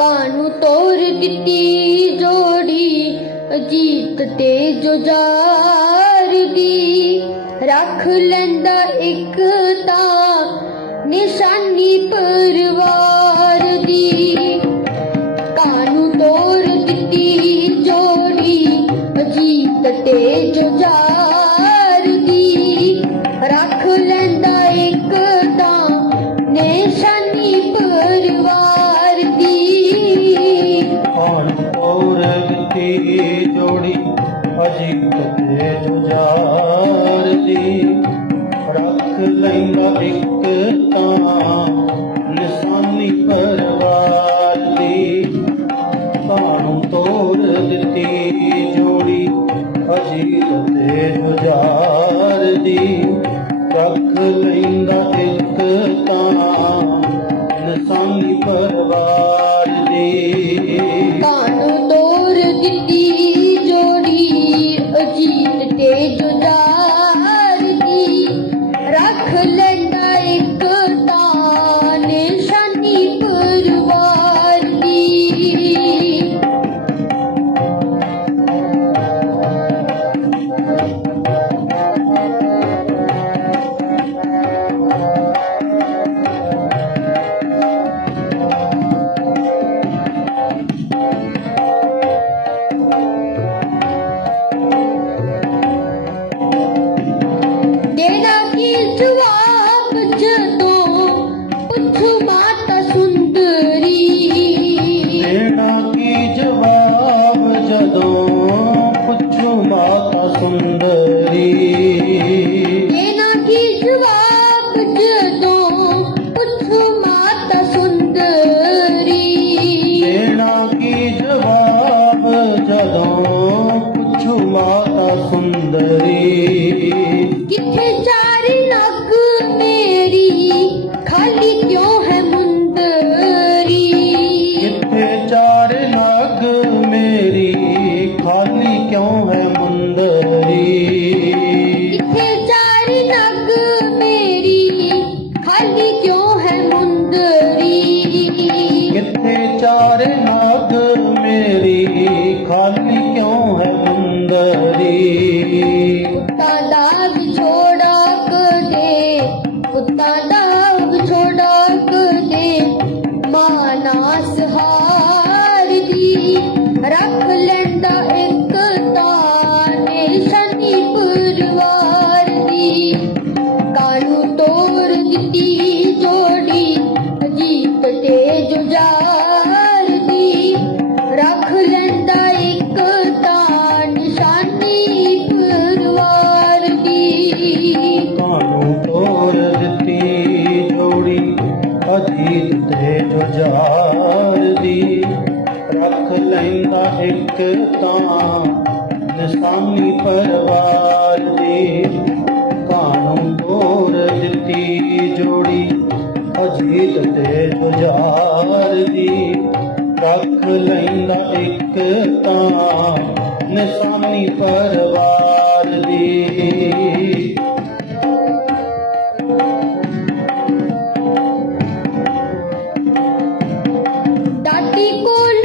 ਕਾਨੂੰ ਤੋਰ ਦਿੱਤੀ ਜੋੜੀ, ਅਜੀਤ ਤੇ ਜੁਜਾਰ ਦੀ। ਰੱਖ ਲੈਂਦਾ ਇੱਕ ਤਾਂ ਨਿਸ਼ਾਨੀ ਪਰਵਾਰ ਦੀ। ਕਾਨੂੰ ਤੋਰ ਦਿੱਤੀ ਜੋੜੀ, ਅਜੀਤ ਤੇ ਜੁਜਾਰ இல்லை மதிக்கு ਸੂਰਜ ਦੀ ਜੋੜੀ, ਅਜੀਤ ਤੇ ਬੁਝਾਰ ਦੀ। ਰੱਖ ਲੈਂਦਾ ਇੱਕ ਤਾਂ ਨਿਸ਼ਾਨੀ ਪਰਵਾਰ ਦੀ। ਡਾਟੀ ਕੋਲ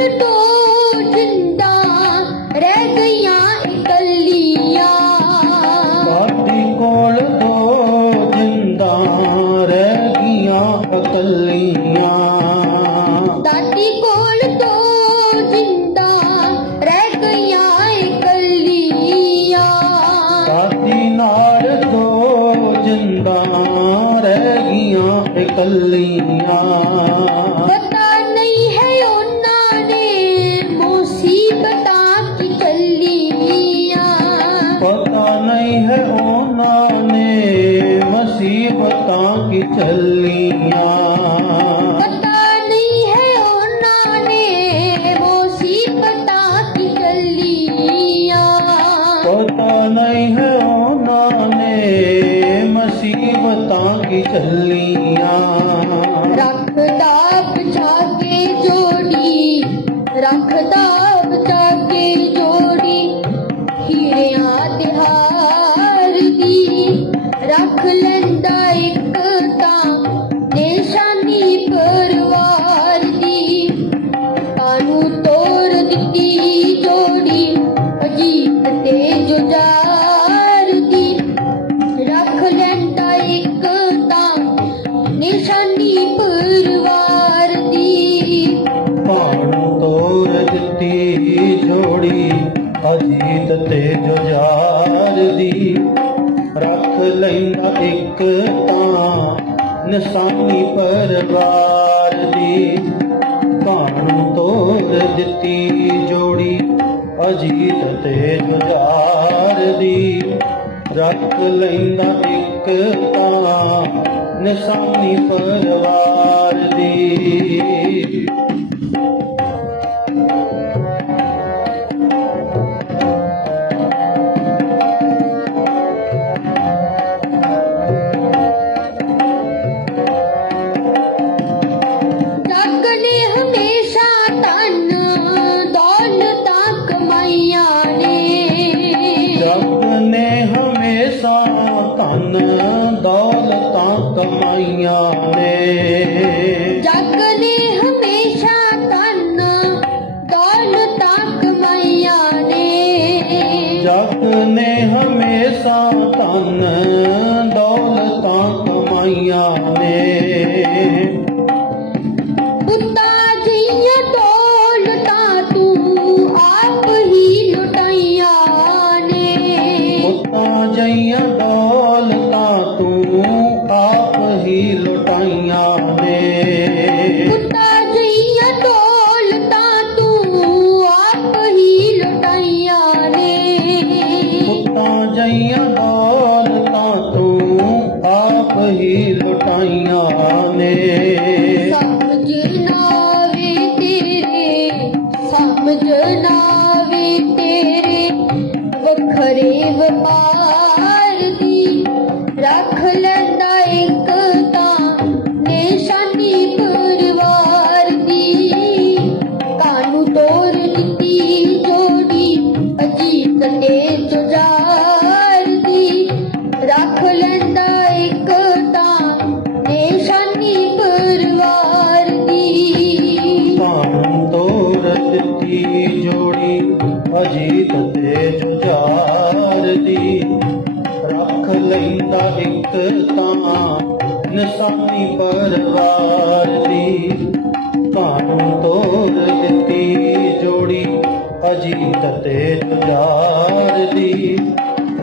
ਕੱਲੀਆਂ ਪਤਾ ਨਹੀਂ ਹੈ ਉਹਨਾਂ ਨੇ ਮੁਸੀਬਤਾਂ ਕੀ ਕੱਲੀਆਂ ਪਤਾ ਨਹੀਂ ਹੈ ਉਹਨਾਂ ਨੇ ਮੁਸੀਬਤਾਂ ਕੀ ਚੱਲੀਆਂ। 可到。ਤਾਂ ਨਿਸ਼ਾਨੀ ਪਰਵਾਰ ਦੀ। ਕਾਣ ਤੋੜ ਦਿੱਤੀ ਜੋੜੀ ਅਜੀਤ ਤੇ ਜੁਝਾਰ ਦੀ। ਰੱਖ ਲੈਂਦਾ ਇੱਕ ਤਾਂ ਨਿਸ਼ਾਨੀ ਪਰਵਾਰ ਦੀ। অরণ্য Senhor ਦੀ ਜੋੜੀ ਅਜੀਤ ਤੇ ਜੁਝਾਰ ਦੀ। ਰੱਖ ਲੈਂਦਾ ਇੱਕ ਤਾਂ ਨਿਸ਼ਾਨੀ ਪਰਵਾਰ ਦੀ। ਤੁਹਾਨੂੰ ਤੋੜ ਦਿੱਤੀ ਜੋੜੀ ਅਜੀਤ ਤੇ ਜੁਝਾਰ ਦੀ।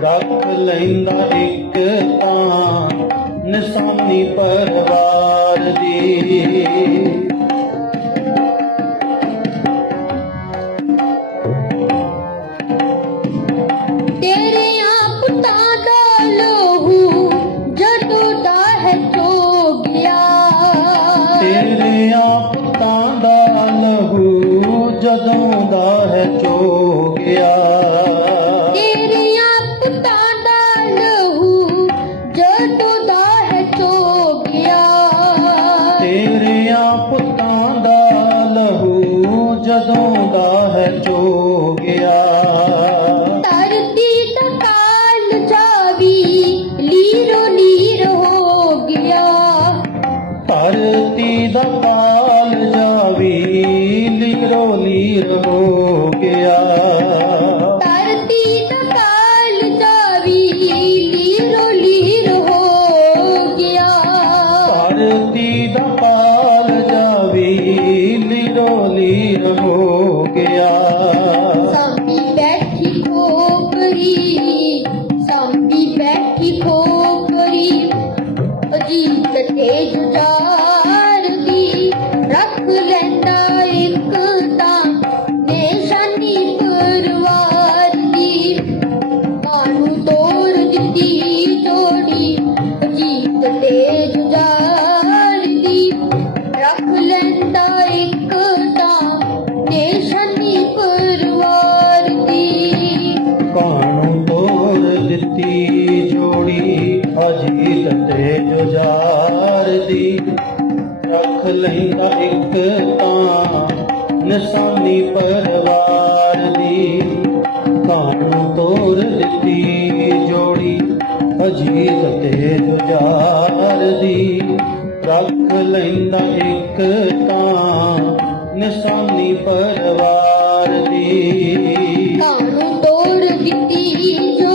ਰੱਖ ਲੈਂਦਾ ਇੱਕ ਤਾਂ ਨਿਸ਼ਾਨੀ ਪਰਵਾਰ ਦੀ। ਰੱਖ ਲੈਂਦਾ ਇੱਕ ਤਾਂ ਨਿਸ਼ਾਨੀ ਪਰਵਾਰ ਦੀ। ਤੋੜ ਦਿੱਤੀ ਜੋ